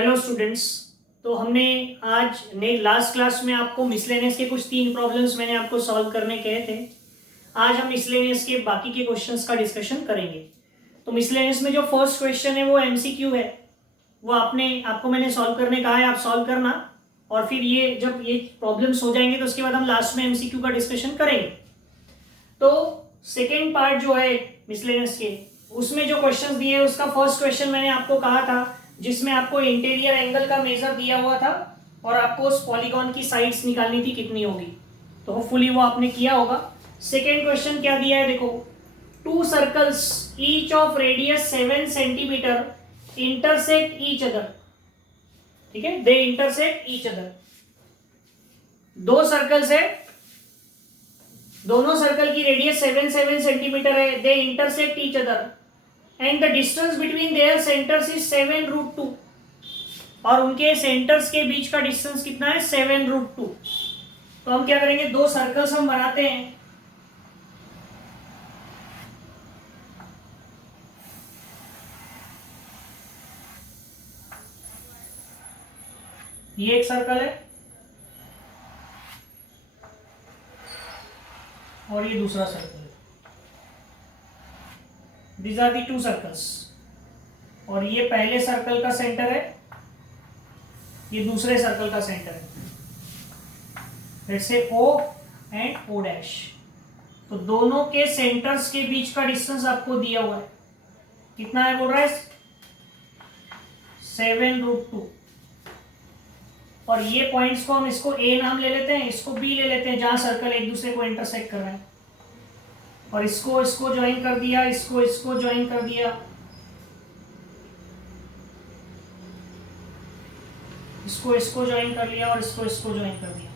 Hello students. तो हमने आज नई लास्ट क्लास में आपको मिसलेनियस के कुछ 3 प्रॉब्लम्स मैंने आपको सॉल्व करने कहे थे। आज हम मिसलेनियस के बाकी के क्वेश्चंस का डिस्कशन करेंगे। तो मिसलेनियस में जो फर्स्ट क्वेश्चन है वो एमसीक्यू है, वो आपको मैंने सॉल्व करने कहा है, आप सॉल्व करना। और फिर ये जब ये प्रॉब्लम्स हो जाएंगे तो उसके बाद हम लास्ट में एमसीक्यू का डिस्कशन करेंगे। तो सेकेंड पार्ट जो है मिसलेनियस के, उसमें जो क्वेश्चंस दिए हैं उसका फर्स्ट क्वेश्चन मैंने आपको कहा था, जिसमें आपको इंटीरियर एंगल का मेजर दिया हुआ था और आपको उस पॉलीगॉन की साइड्स निकालनी थी कितनी होगी। तो होपफुली वो आपने किया होगा। सेकेंड क्वेश्चन क्या दिया है देखो, 2 circles each of radius 7 centimetre intersect each other. ठीक है, they intersect each other. 2 circles है, दोनों सर्कल की रेडियस 7 सेंटीमीटर है, they intersect each other and the distance between their centres is 7√2। और उनके सेंटर्स के बीच का डिस्टेंस कितना है 7√2। तो हम क्या करेंगे, 2 सर्कल्स हम बनाते हैं। ये एक सर्कल है और ये दूसरा सर्कल है। These are the 2 circles. और ये पहले सर्कल का सेंटर है, ये दूसरे सर्कल का सेंटर है। Let's say O and O dash. तो दोनों के सेंटर्स के बीच का डिस्टेंस आपको दिया हुआ है, कितना है बोल रहा है 7√2। और ये पॉइंट्स को हम इसको A नाम ले लेते हैं, इसको B ले लेते हैं, जहां सर्कल एक दूसरे को इंटरसेक्ट कर रहे हैं। और इसको ज्वाइन कर दिया, इसको ज्वाइन कर दिया, इसको ज्वाइन कर लिया और इसको ज्वाइन कर दिया।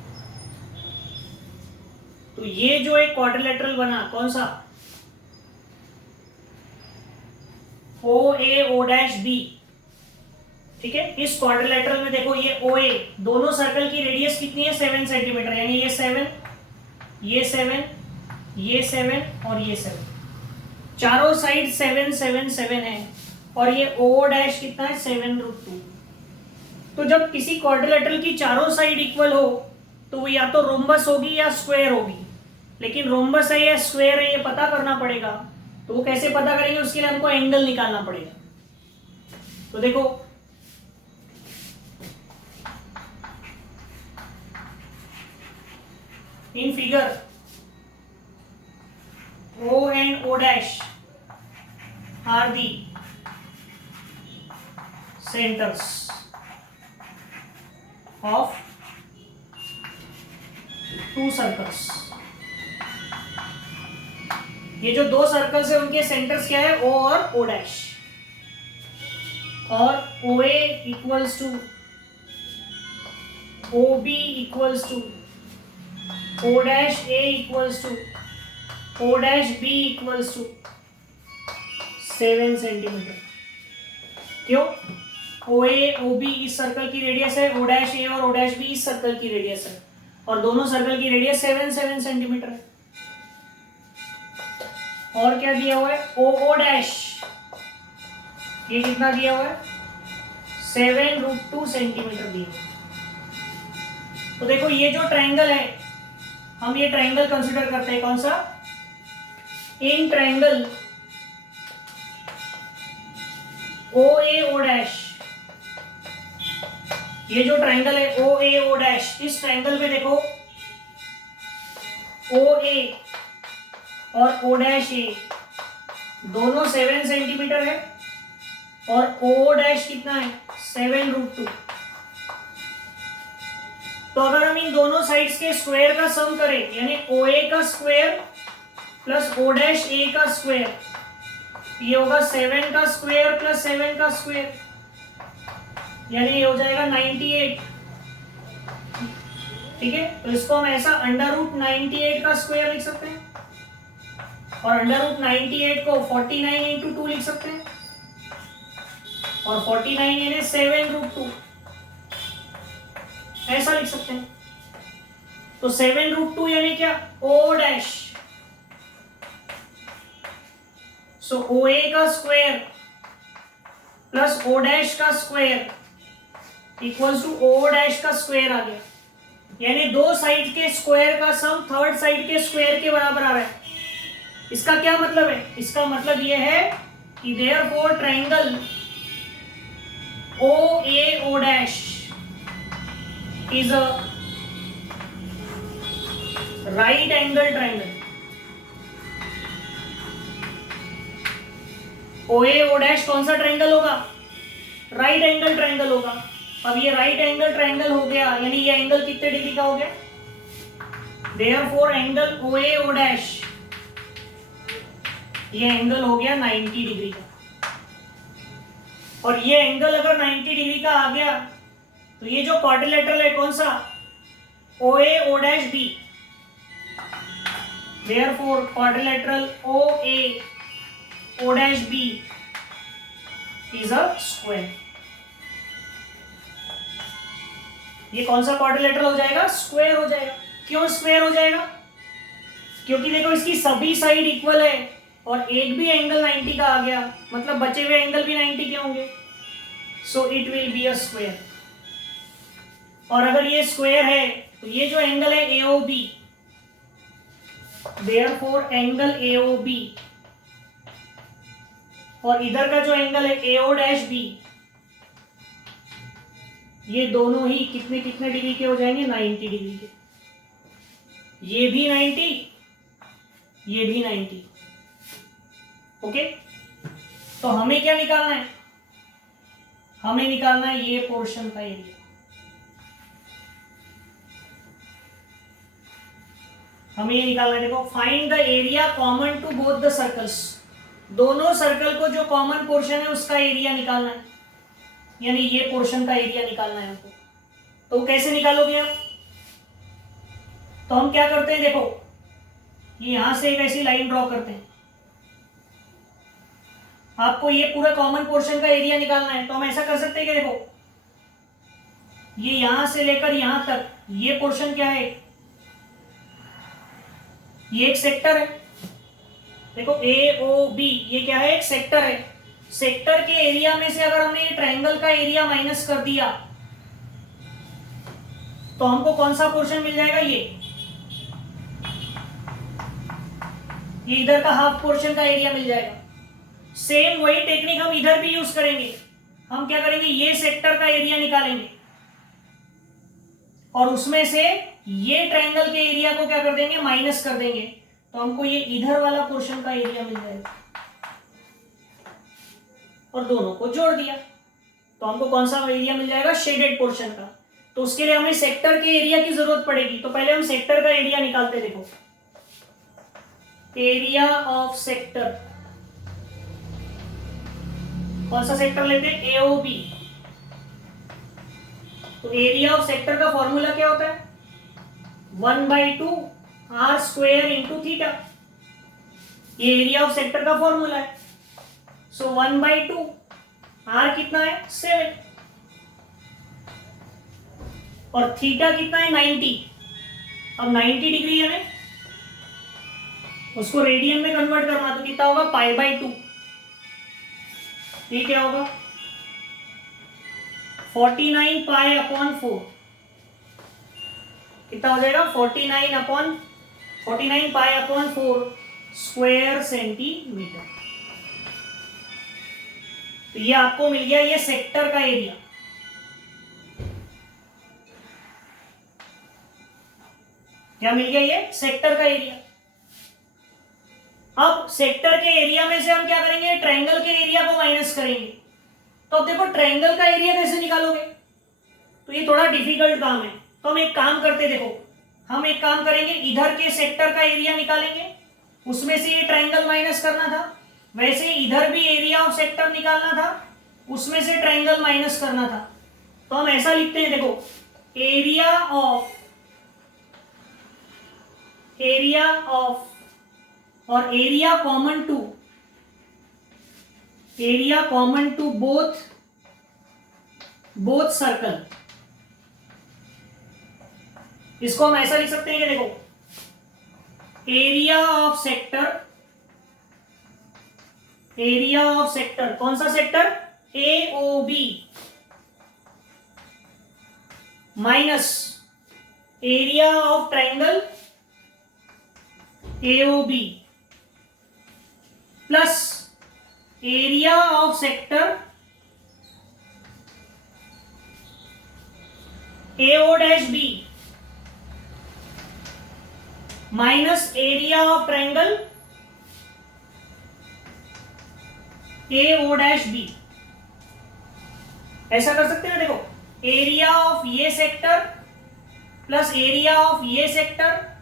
तो ये जो एक क्वाड्रिलेटरल बना, कौन सा OA O', ठीक है। इस क्वाड्रिलेटरल में देखो ये OA, दोनों सर्कल की रेडियस कितनी है 7 सेंटीमीटर, यानी ये 7, ये 7, ये 7 और ये 7, चारों साइड 7 7 7 है। और ये O' कितना है 7√2। तो जब किसी क्वाड्रिलेटरल की चारों साइड इक्वल हो तो वो या तो रोम्बस होगी या स्क्वायर होगी। लेकिन रोम्बस है या स्क्वायर है ये पता करना पड़ेगा। तो वो कैसे पता करेंगे, उसके लिए हमको एंगल निकालना पड़ेगा। तो देखो in figure O and O' are the centers of 2 circles। ये जो 2 सर्कल्स है उनके सेंटर्स क्या है O और O'। और OA equals to OB equals to O' A equals to O' B equals to 7 centimetre. क्यों? OA OB इस सर्कल की रेडियस है, O' A और O' B इस सर्कल की रेडियस है, और दोनों सर्कल की रेडियस 7 7 सेंटीमीटर है। और क्या दिया हुआ है OO', ये कितना दिया हुआ है 7√2 सेंटीमीटर दिया हुआ है। तो देखो ये जो ट्रायंगल है, हम ये ट्रायंगल कंसीडर करते हैं, कौन सा, इन ट्रायंगल OA O'। ये जो ट्रायंगल है OA O', इस ट्रायंगल में देखो OA और O' दोनों 7 सेंटीमीटर है और O' कितना है 7√2। तो अगर हम इन दोनों साइड्स के स्क्वायर का सम करें, यानी OA का स्क्वायर प्लस O' A का स्क्वायर, ये होगा 7 का स्क्वायर प्लस 7 का स्क्वायर, यानी ये हो जाएगा 98। ठीक है, तो इसको हम ऐसा √98 का स्क्वायर लिख सकते हैं, और √98 को 49 इंटू 2 लिख सकते हैं, और 49 यानी 7√2 ऐसा लिख सकते हैं। तो 7√2 यानी क्या O'। सो OA का स्क्वायर प्लस O' का square equals to O dash का स्क्वायर आ गया, यानी दो साइड के स्क्वायर का सम थर्ड साइड के स्क्वायर के बराबर आ रहा है। इसका क्या मतलब है? इसका मतलब यह है कि therefore triangle O A O dash is a right angle triangle. O A O dash कौन सा ट्रायंगल होगा? राइट एंगल ट्रायंगल होगा। अब ये राइट एंगल ट्रायंगल हो गया, यानी ये एंगल कितने डिग्री का हो गया? Therefore angle O A O dash, ये एंगल हो गया 90 डिग्री का। और ये एंगल अगर 90 डिग्री का आ गया तो ये जो क्वाड्रिलेटरल है कौन सा? O A O dash B. Therefore quadrilateral O A O dash B is a square. ये कौन सा क्वाड्रिलेटरल हो जाएगा? स्क्वायर हो जाएगा। क्यों स्क्वायर हो जाएगा? क्योंकि देखो इसकी सभी साइड इक्वल है और एक भी एंगल 90 का आ गया, मतलब बचे हुए एंगल भी 90 के होंगे, so it will be a square. और अगर ये स्क्वायर है तो ये जो एंगल है AOB, देयरफॉर एंगल AOB और इधर का जो एंगल है AO डैश बी, ये दोनों ही कितने कितने डिग्री के हो जाएंगे? 90 डिग्री के। ये भी 90, ये भी 90। ओके, तो हमें क्या निकालना है? हमें निकालना है ये पोर्शन का एरिया। हमें ये निकालना है, देखो, find the area common to both the circles. दोनों सर्कल को जो कॉमन पोर्शन है उसका एरिया निकालना है, यानी ये पोर्शन का एरिया निकालना है हमको। तो कैसे निकालोगे आप? तो हम क्या करते हैं, देखो, ये यहां से एक ऐसी लाइन ड्रॉ करते हैं। आपको ये पूरा कॉमन पोर्शन का एरिया निकालना है, तो हम ऐसा कर सकते हैं कि देखो, ये यहां से लेकर यहां तक ये पोर्शन क्या है? ये एक सेक्टर है। देखो AOB, ये क्या है? एक सेक्टर है। सेक्टर के एरिया में से अगर हमने ये ट्रायंगल का एरिया माइनस कर दिया तो हमको कौन सा पोर्शन मिल जाएगा? ये इधर का हाफ पोर्शन का एरिया मिल जाएगा। सेम वही टेक्निक हम इधर भी यूज करेंगे। हम क्या करेंगे? ये सेक्टर का एरिया निकालेंगे और उसमें से ये ट्रायंगल के एरिया को क्या कर देंगे? माइनस कर देंगे, तो हमको ये इधर वाला पोर्शन का एरिया मिल जाएगा। और दोनों को जोड़ दिया तो हमको कौन सा एरिया मिल जाएगा? शेडेड पोर्शन का। तो उसके लिए हमें सेक्टर के एरिया की जरूरत पड़ेगी, तो पहले हम सेक्टर का एरिया निकालते। देखो, एरिया ऑफ सेक्टर, कौन सा सेक्टर लेते हैं? AOB। तो एरिया ऑफ सेक्टर का फॉर्मूला क्या होता है? 1/2 R स्क्वायर इंटू थीटा। ये एरिया ऑफ सेक्टर का फॉर्मूला है। सो 1/2 R कितना है? 7 और थीटा कितना है? 90। अब 90 डिग्री है ना, उसको रेडियन में कन्वर्ट करना, तो कितना होगा? π/2। ये क्या होगा? 49 π/4। कितना हो जाएगा? 49 π/4 स्क्वायर सेंटीमीटर। तो ये आपको मिल गया ये सेक्टर का एरिया। क्या मिल गया? ये सेक्टर का एरिया। अब सेक्टर के एरिया में से हम क्या करेंगे? ट्रायंगल के एरिया को माइनस करेंगे। तो अब देखो, ट्रायंगल का एरिया कैसे निकालोगे? तो ये थोड़ा डिफिकल्ट काम है। तो हम एक काम करते, देखो, हम एक काम करेंगे, इधर के सेक्टर का एरिया निकालेंगे, उसमें से ये ट्रायंगल माइनस करना था। वैसे इधर भी एरिया ऑफ सेक्टर निकालना था, उसमें से ट्रायंगल माइनस करना था। तो हम ऐसा लिखते हैं, देखो, एरिया ऑफ और area common to both circle. इसको हम ऐसा लिख सकते हैं कि देखो, एरिया ऑफ सेक्टर, कौन सा sector? AOB minus area of triangle AOB plus area of sector AO'B minus area of triangle AO'B। ऐसा कर सकते हैं, देखो एरिया ऑफ ये सेक्टर प्लस एरिया ऑफ ये sector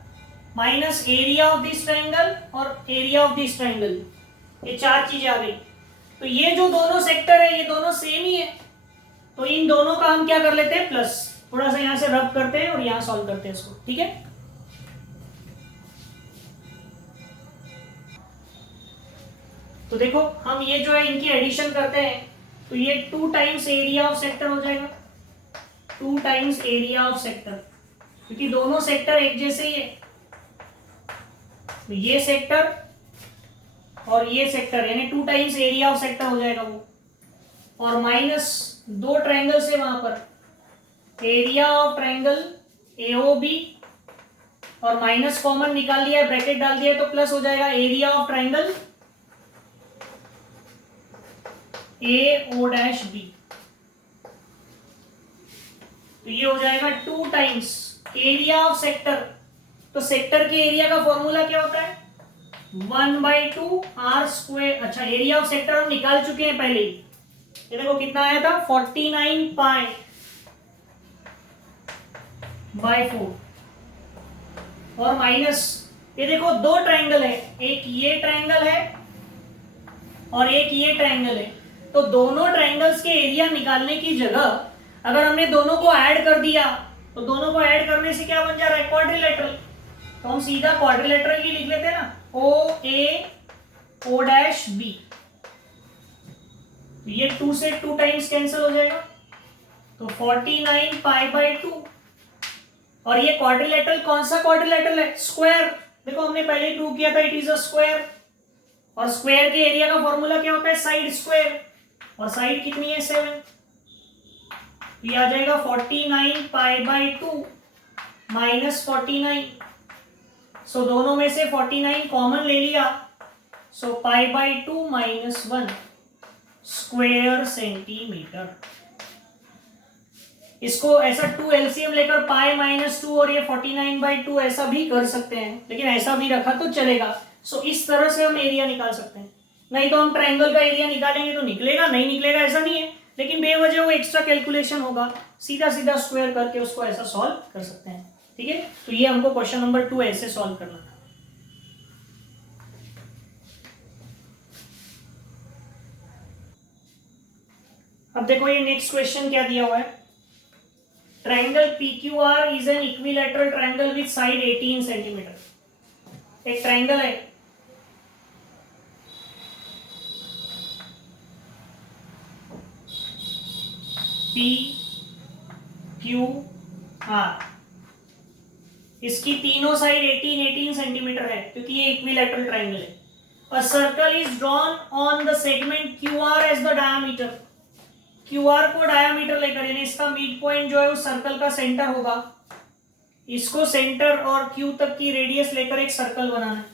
minus area of this triangle और एरिया ऑफ दिस ट्राइंगल, ये चार चीजें आ गई। तो ये जो दोनों सेक्टर है ये दोनों सेम ही है, तो इन दोनों का हम क्या कर लेते हैं प्लस, थोड़ा सा यहां से रब करते हैं और यहां सॉल्व करते हैं इसको, ठीक है। तो देखो हम ये जो है इनकी एडिशन करते हैं, तो ये 2 टाइम्स एरिया ऑफ सेक्टर हो जाएगा, 2 टाइम्स एरिया ऑफ सेक्टर, क्योंकि दोनों सेक्टर एक जैसे ही है। तो ये सेक्टर और ये सेक्टर यानी 2 टाइम्स एरिया ऑफ सेक्टर हो जाएगा वो, और माइनस 2 ट्राइंगल से वहां पर एरिया ऑफ ट्राइंगल AOB, और माइनस कॉमन निकाल लिया है, ब्रैकेट डाल दिया है, तो प्लस हो जाएगा एरिया ऑफ ट्राइंगल AO'B। तो ये हो जाएगा 2 टाइम्स एरिया ऑफ सेक्टर। तो सेक्टर के एरिया का फॉर्मूला क्या होता है 1/2 R²। अच्छा एरिया ऑफ सेक्टर हम निकाल चुके हैं पहले ही, ये देखो कितना आया था 49π/4, और माइनस ये देखो 2 ट्राइंगल है, एक ये ट्राइंगल है और एक ये ट्राइंगल है। तो दोनों ट्राइंगल्स के एरिया निकालने की जगह अगर हमने दोनों को ऐड कर दिया, तो दोनों को ऐड करने से क्या बन जा रहा है क्वाड्रिलेटरल, तो हम सीधा क्वाड्रिलेटरल ही लिख लेते हैं ना, OA/O'B। ये 2 से 2 टाइम्स कैंसिल हो जाएगा, तो 49π/2। और ये क्वाड्रिलेटरल कौन सा क्वाड्रिलेटरल है स्क्वायर, देखो हमने पहले ही प्रूव किया था इट इज अ स्क्वायर, और स्क्वायर के एरिया का फॉर्मूला क्या होता है साइड स्क्वायर, और साइड कितनी है 7, तो ये आ जाएगा 49π/2 माइनस 49। सो दोनों में से 49 कॉमन ले लिया, सो π/2 माइनस 1 स्क्वायर सेंटीमीटर। इसको ऐसा 2 LCM लेकर π-2 और ये 49/2 ऐसा भी कर सकते हैं, लेकिन ऐसा भी रखा तो चलेगा। सो इस तरह से हम एरिया निकाल सकते हैं, नहीं तो हम ट्रायंगल का एरिया निकालेंगे तो निकलेगा नहीं निकलेगा ऐसा नहीं है, लेकिन बेवजह वो एक्स्ट्रा कैलकुलेशन होगा, सीधा सीधा स्क्वायर करके उसको ऐसा सॉल्व कर सकते हैं, ठीक है। तो ये हमको क्वेश्चन नंबर 2 ऐसे सॉल्व करना था। अब देखो ये नेक्स्ट क्वेश्चन क्या दिया हुआ है, triangle PQR is an equilateral triangle with side 18 centimetre. एक ट्रायंगल है PQR, इसकी तीनों साइड 18 सेंटीमीटर है क्योंकि ये इक्विलैटरल ट्रायंगल है। A circle is drawn on the segment QR as the diameter। QR को डायमीटर लेकर यानी इसका मिड पॉइंट जो है उस सर्कल का सेंटर होगा, इसको सेंटर और Q तक की रेडियस लेकर एक सर्कल बनाना है।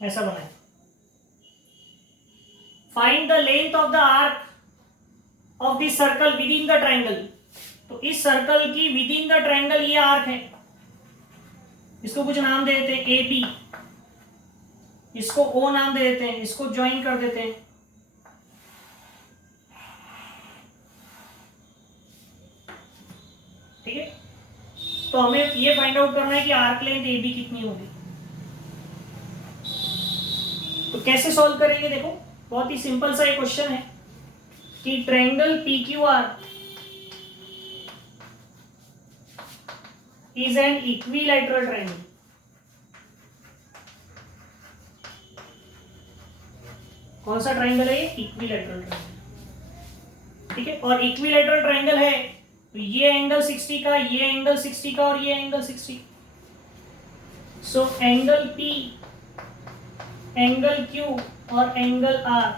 ऐसा बनाए। Find the length of the arc of this circle with in the triangle. तो इस सर्कल की विद इन द ट्रायंगल ये आर्क है, इसको कुछ नाम दे देते हैं AB, इसको O नाम दे देते हैं, इसको ज्वाइन कर देते हैं। ठीक है, तो हमें ये फाइंड आउट करना है कि आर्क लेंथ AB कितनी होगी। तो कैसे सॉल्व करेंगे, देखो बहुत ही सिंपल सा ये क्वेश्चन है कि triangle PQR is an equilateral triangle. कौन सा ट्रायंगल है ये, इक्विलैटरल ट्रायंगल। ठीक है, और इक्विलैटरल ट्रायंगल है तो ये एंगल 60 का, ये एंगल 60 का और ये angle 60। So angle P, angle Q और एंगल R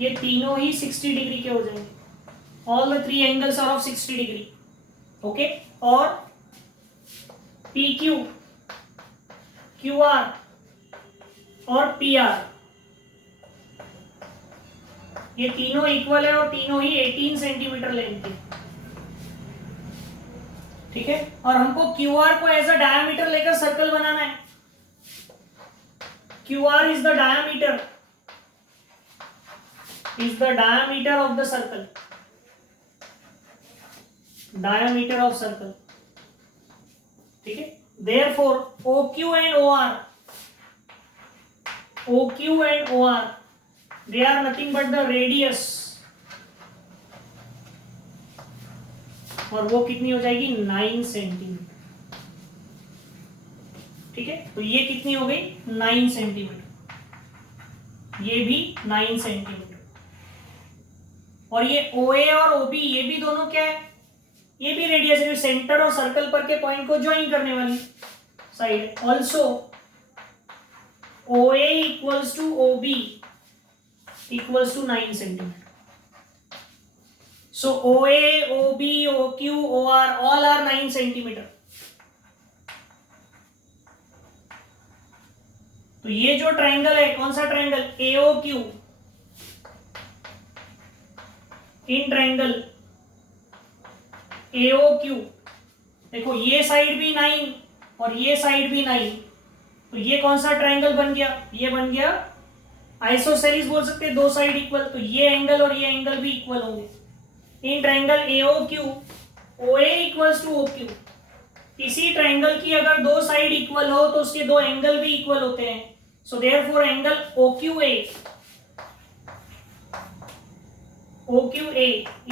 ये तीनों ही 60 डिग्री के हो जाएंगे। All the three angles are of 60 degree. Okay, और PQ, QR और PR ये तीनों इक्वल है और तीनों ही 18 सेंटीमीटर लेंथ के। ठीक है, और हमको QR को एज अ डायमीटर लेकर सर्कल बनाना है। QR is the diameter, of the circle, diameter of circle. ठीक है, therefore OQ and OR they are nothing but the radius, और वो कितनी हो जाएगी 9 सेंटीमीटर। ठीक है, तो ये कितनी हो गई 9 सेंटीमीटर, ये भी 9 सेंटीमीटर, और ये OA और OB ये भी दोनों क्या है, ये भी रेडियस है, सेंटर और सर्कल पर के पॉइंट को ज्वाइन करने वाली side. Also OA equals to OB equals to 9 centimetre. So OA, OB, OQ, OR all are 9 centimetre. तो ये जो ट्रायंगल है, कौन सा triangle, AOQ, in triangle AOQ देखो ये साइड भी 9 और ये साइड भी 9, तो ये कौन सा ट्रायंगल बन गया, ये बन गया आइसोसेलिस बोल सकते हैं, दो साइड इक्वल, तो ये एंगल और ये एंगल भी इक्वल होंगे। In triangle AOQ OA equals to OQ, किसी ट्रायंगल की अगर दो साइड इक्वल हो तो उसके दो एंगल भी इक्वल होते हैं। So therefore angle OQA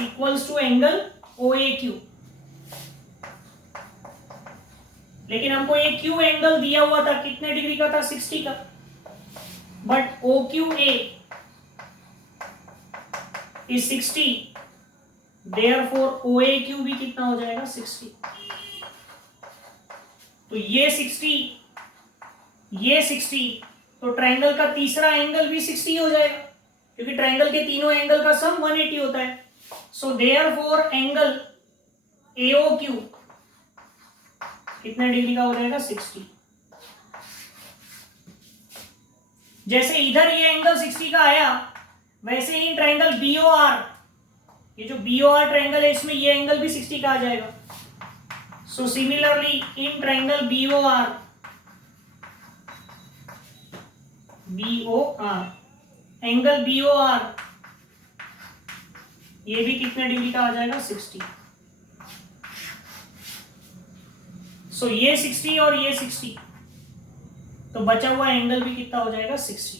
equals to angle OAQ। लेकिन हमको ये Q एंगल दिया हुआ था, कितने डिग्री का था, 60 का, but OQA is 60, therefore OAQ भी कितना हो जाएगा 60। तो ये 60, ये 60, तो ट्रायंगल का तीसरा एंगल भी 60 हो जाएगा, क्योंकि ट्रायंगल के तीनों एंगल का सम 180 होता है। सो देयरफॉर एंगल AOQ कितने डिग्री का हो जाएगा 60। जैसे इधर ये एंगल 60 का आया, वैसे ही ट्रायंगल BOR, ये जो BOR ट्रायंगल है इसमें ये एंगल भी 60 का आ जाएगा। So similarly in triangle BOR angle BOR ये भी कितने डिग्री का आ जाएगा 60। सो ये 60 और ये 60, तो बचा हुआ एंगल भी कितना हो जाएगा 60।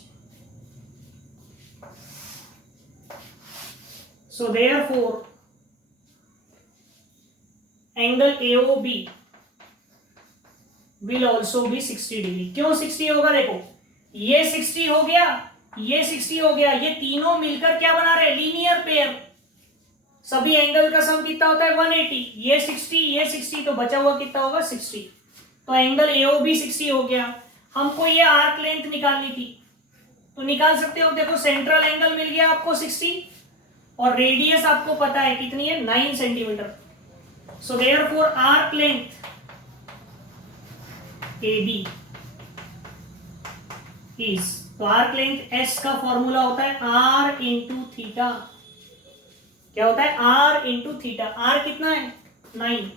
सो therefore angle AOB will also be 60 degree. क्यों 60 होगा, देखो ये 60 हो गया, ये 60 हो गया, ये तीनों मिलकर क्या बना रहे, लीनियर पेयर। सभी एंगल का सम कितना होता है 180, ये 60 ये 60, तो बचा हुआ कितना होगा 60। तो एंगल AOB 60 हो गया। हमको ये आर्क लेंथ निकालनी थी, तो निकाल सकते हो। देखो सेंट्रल एंगल मिल गया आपको 60 और रेडियस आपको पता है कितनी है 9 centimetre. So therefore arc length AB is, तो आर्क लेंथ S का फॉर्मूला होता है R इंटू थीटा। क्या होता है R इंटू थीटा। R कितना है 9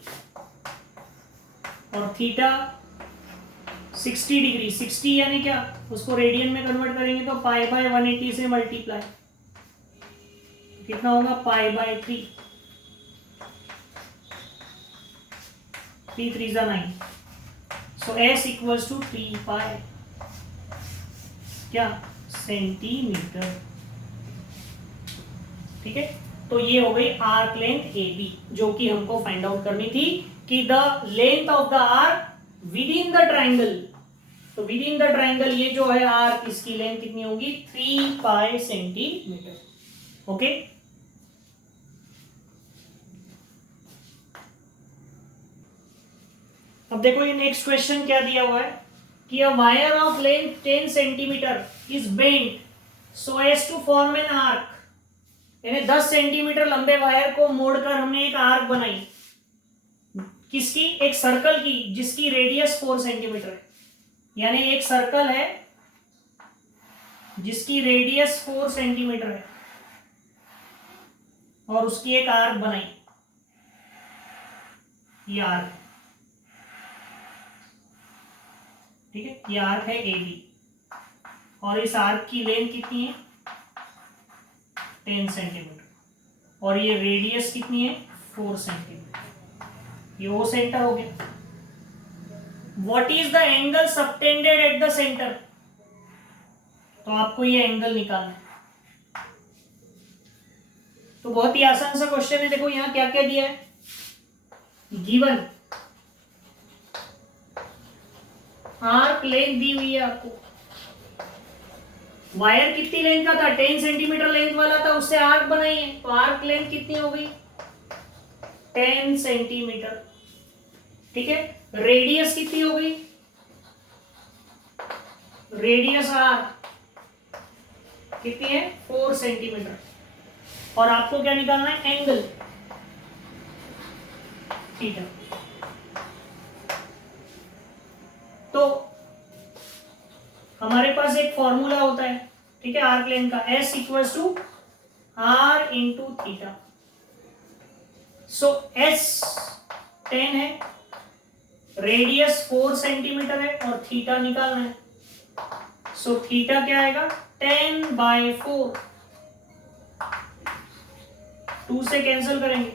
और थीटा 60 डिग्री। 60 यानी क्या, उसको रेडियन में कन्वर्ट करेंगे तो पाई बाय 180 से मल्टीप्लाई, कितना होगा pi by 3, 3 3 9। So S equals to 3 pi क्या सेंटीमीटर। ठीक है, तो ये हो गई आर्क लेंथ AB, जो कि हमको फाइंड आउट करनी थी कि the length of the arc with in the triangle. तो विद इन द ट्राइंगल ये जो है आर्क, इसकी लेंथ कितनी होगी 3 पाई सेंटीमीटर। ओके, अब देखो ये नेक्स्ट क्वेश्चन क्या दिया हुआ है कि a wire of length 10 centimetre is bent so as to form an arc, यानी 10 सेंटीमीटर लंबे वायर को मोड़कर हमने एक आर्क बनाई, किसकी, एक सर्कल की जिसकी रेडियस 4 सेंटीमीटर है, यानी एक सर्कल है जिसकी रेडियस 4 सेंटीमीटर है और उसकी एक आर्क बनाई, ये आर्क, ठीक है, ये आर्क है ए बी और इस आर्क की लेंथ कितनी है 10 सेंटीमीटर और ये रेडियस कितनी है 4 सेंटीमीटर, ये ओ सेंटर हो गया। What is the angle subtended at the centre, तो आपको ये एंगल निकालना है। तो बहुत ही आसान सा क्वेश्चन है, देखो यहां क्या क्या दिया है, गिवन आर्क लेंथ दी हुई है आपको, वायर कितनी लेंथ का था 10 सेंटीमीटर लेंथ वाला था, उससे आर्क बनाई है, तो आर्क लेंथ कितनी हो गई 10 सेंटीमीटर, ठीक है। रेडियस कितनी हो गई, रेडियस आर कितनी है 4 सेंटीमीटर और आपको क्या निकालना है एंगल थीटा। तो हमारे पास एक फॉर्मूला होता है, ठीक है, आर्क लेंथ का, S equals to r into theta. So S 10 है, रेडियस 4 सेंटीमीटर है और थीटा निकालना है, सो थीटा क्या आएगा 10/4, 2 से कैंसिल करेंगे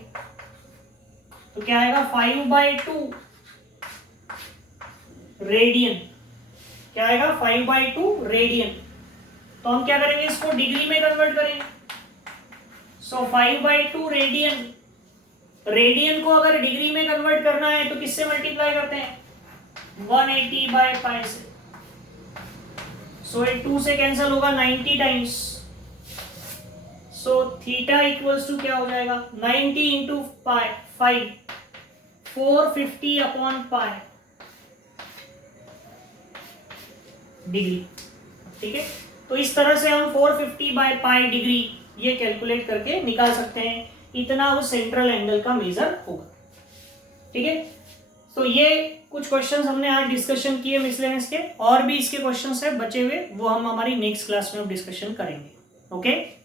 तो क्या आएगा 5/2 रेडियन, क्या आएगा 5/2 रेडियन। तो हम क्या करेंगे इसको डिग्री में कन्वर्ट करेंगे, सो 5/2 रेडियन, रेडियन को अगर डिग्री में कन्वर्ट करना है तो किससे मल्टीप्लाई करते हैं 180/5 से, सो ये 2 से कैंसिल होगा 90 times, so theta equals to क्या हो जाएगा 90 इंटू 5 450/पाई डिग्री, ठीक है। तो इस तरह से हम 450/पाई डिग्री ये कैलकुलेट करके निकाल सकते हैं, इतना वो सेंट्रल एंगल का मेजर होगा, ठीक है। तो ये कुछ क्वेश्चंस हमने आज डिस्कशन किए मिसलेनियस के, और भी इसके क्वेश्चंस है बचे हुए, वो हम हमारी नेक्स्ट क्लास में डिस्कशन करेंगे, ओके।